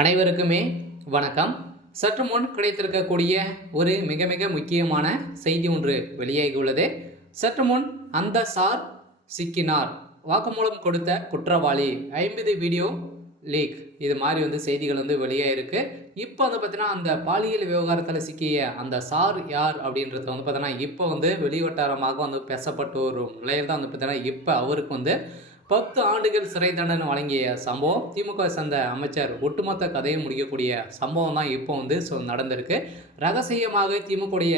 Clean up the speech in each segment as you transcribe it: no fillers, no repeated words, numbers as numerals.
அனைவருக்குமே வணக்கம். சற்று முன் கிடைத்திருக்கக்கூடிய ஒரு மிக மிக முக்கியமான செய்தி ஒன்று வெளியாகியுள்ளது. சற்று முன் அந்த சார் சிக்கினார், வாக்குமூலம் கொடுத்த குற்றவாளி, 50 வீடியோ லீக், இது மாதிரி செய்திகள் வெளியாயிருக்கு. இப்போ பார்த்தீங்கன்னா அந்த பாலியல் விவகாரத்தில் சிக்கிய அந்த சார் யார் அப்படின்றது பார்த்தீங்கன்னா இப்போ வெளிவட்டாரமாக பேசப்பட்டு வரும் நிலையில் தான் பார்த்தீங்கன்னா இப்போ அவருக்கு 10 ஆண்டுகள் சிறை தண்டனை வழங்கிய சம்பவம், திமுக சேர்ந்த அமைச்சர் ஒட்டுமொத்த கதையை முடிக்கக்கூடிய சம்பவம் தான் இப்போ நடந்திருக்கு. ரகசியமாக திமுகவுடைய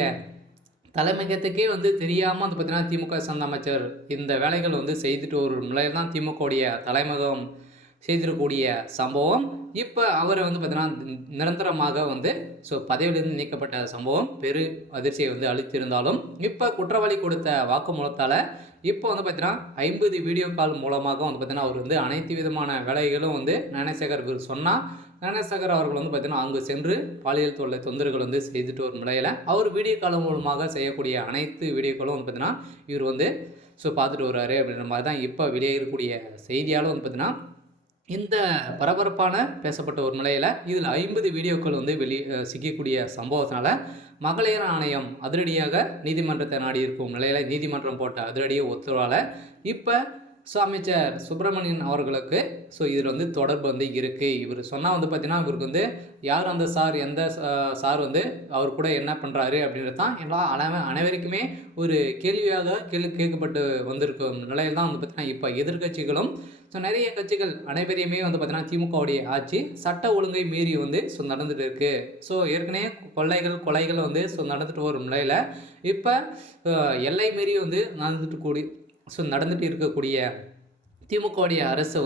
தலைமையகத்துக்கே தெரியாமல் பார்த்தீங்கன்னா திமுக சேர்ந்த அமைச்சர் இந்த வேலைகள் செய்துட்டு ஒரு நிலையில் தான் திமுகவுடைய தலைமையகம் செய்திருக்கக்கூடிய சம்பவம். இப்போ அவர் பார்த்தீங்கன்னா நிரந்தரமாக பதவியிலிருந்து நீக்கப்பட்ட சம்பவம் பெரு அதிர்ச்சியை அளித்திருந்தாலும் இப்போ குற்றவாளி கொடுத்த வாக்குமூலத்தால் இப்போ பார்த்தீங்கன்னா 50 வீடியோ கால் மூலமாக பார்த்தீங்கன்னா அவர் அனைத்து விதமான வேலைகளும் ஞானசேகர் சொன்னால் ஞானசேகர் அவர்கள் பார்த்தீங்கன்னா அங்கு சென்று பாலியல் தொந்தரவுகள் செய்துட்டு ஒரு நிலையில் அவர் வீடியோ கால் மூலமாக செய்யக்கூடிய அனைத்து வீடியோக்களும் பார்த்தீங்கன்னா இவர் பார்த்துட்டு வர்றாரு அப்படின்ற மாதிரி தான் இப்போ வெளியேறக்கூடிய செய்தியாலும் பார்த்தீங்கன்னா இந்த பரபரப்பான பேசப்பட்ட ஒரு நிலையில் இதில் 50 வீடியோக்கள் சிக்கக்கூடிய சம்பவத்தினால மகளிர் ஆணையம் அதிரடியாக நீதிமன்றத்தை நாடி இருக்கும் நிலையில் நீதிமன்றம் போட்ட அதிரடிய உத்தரவால் இப்போ அமைச்சர் சுப்பிரமணியன் அவர்களுக்கு இதில் தொடர்பு இருக்குது. இவர் சொன்னால் பார்த்தீங்கன்னா இவருக்கு யார் அந்த சார், எந்த சார் அவர் கூட என்ன பண்ணுறாரு அப்படின்றது தான் எல்லா அனைவருக்குமே ஒரு கேள்வியாக கேட்கப்பட்டு வந்திருக்கும் நிலையில் தான் பார்த்தீங்கன்னா இப்போ எதிர்கட்சிகளும் நிறைய கட்சிகள் அனைவரையுமே பார்த்தீங்கன்னா திமுகவுடைய ஆட்சி சட்ட ஒழுங்கை மீறி நடந்துட்டு இருக்குது. ஏற்கனவே கொலைகள் நடந்துட்டு வரும் நிலையில் இப்போ எல்லை மீறி நடந்துட்டு இருக்கக்கூடிய திமுகவுடைய அரசு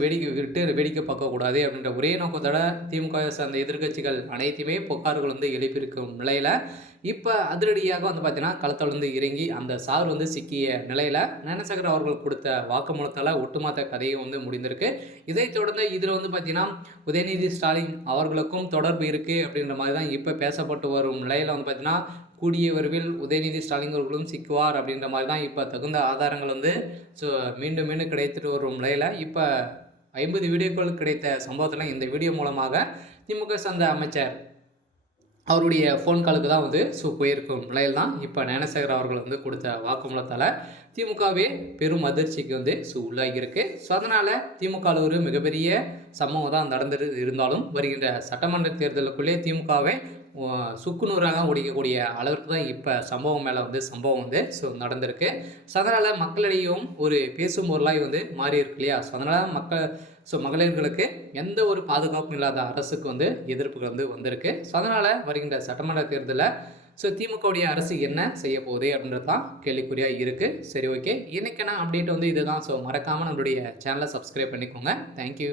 வேடிக்கை பார்க்கக்கூடாது அப்படின்ற ஒரே நோக்கத்தோட திமுக சார்ந்த எதிர்கட்சிகள் அனைத்துமே புகார்கள் எழுப்பியிருக்கும் நிலையில் இப்போ அதிரடியாக பார்த்தீங்கன்னா களத்தில் இறங்கி அந்த சார் சிக்கிய நிலையில் ஞானசேகர் அவர்கள் கொடுத்த வாக்குமூலத்தால் ஒட்டுமொத்த கதையும் முடிந்திருக்கு. இதைத் தொடர்ந்து இதில் பார்த்தீங்கன்னா உதயநிதி ஸ்டாலின் அவர்களுக்கும் தொடர்பு இருக்குது அப்படின்ற மாதிரி தான் இப்போ பேசப்பட்டு வரும் நிலையில் பார்த்தீங்கன்னா கூடிய விரைவில் உதயநிதி ஸ்டாலின் அவர்களும் சிக்குவார் அப்படின்ற மாதிரி தான் இப்போ தகுந்த ஆதாரங்கள் மீண்டும் மீண்டும் கிடைத்துட்டு வரும் நிலையில் இப்போ 50 வீடியோக்கள் கிடைத்த சம்பவத்தில் இந்த வீடியோ மூலமாக திமுக சார்ந்த அமைச்சர் அவருடைய ஃபோன் காலுக்கு தான் போயிருக்கும் நிலையில் தான் இப்போ ஞானசேகர் அவர்கள் கொடுத்த வாக்குமூலத்தால் திமுகவே பெரும் அதிர்ச்சிக்கு உள்ளாகியிருக்கு. அதனால் திமுகவில் ஒரு மிகப்பெரிய சம்பவம் தான் நடந்துட்டு இருந்தாலும் வருகின்ற சட்டமன்ற தேர்தலுக்குள்ளே திமுகவை சுக்குநூறாக ஒடிக்கக்கூடிய அளவிற்கு தான் இப்போ சம்பவம் மேலே சம்பவம் நடந்திருக்கு. அதனால் மக்களிடையும் ஒரு பேசும் பொருளாக மாறி இருக்கு இல்லையா. அதனால் மகளிர்களுக்கு எந்த ஒரு பாதுகாப்பும் இல்லாத அரசுக்கு எதிர்ப்புகள் வந்திருக்கு. அதனால் வருகின்ற சட்டமன்ற தேர்தலில் திமுகவுடைய அரசு என்ன செய்ய போகுது அப்படின்றது தான் கேள்விக்குறியாக இருக்குது. சரி, ஓகே, இன்றைக்கான அப்டேட் இதுதான். மறக்காமல் நம்மளுடைய சேனலை சப்ஸ்கிரைப் பண்ணிக்கோங்க. தேங்க்யூ.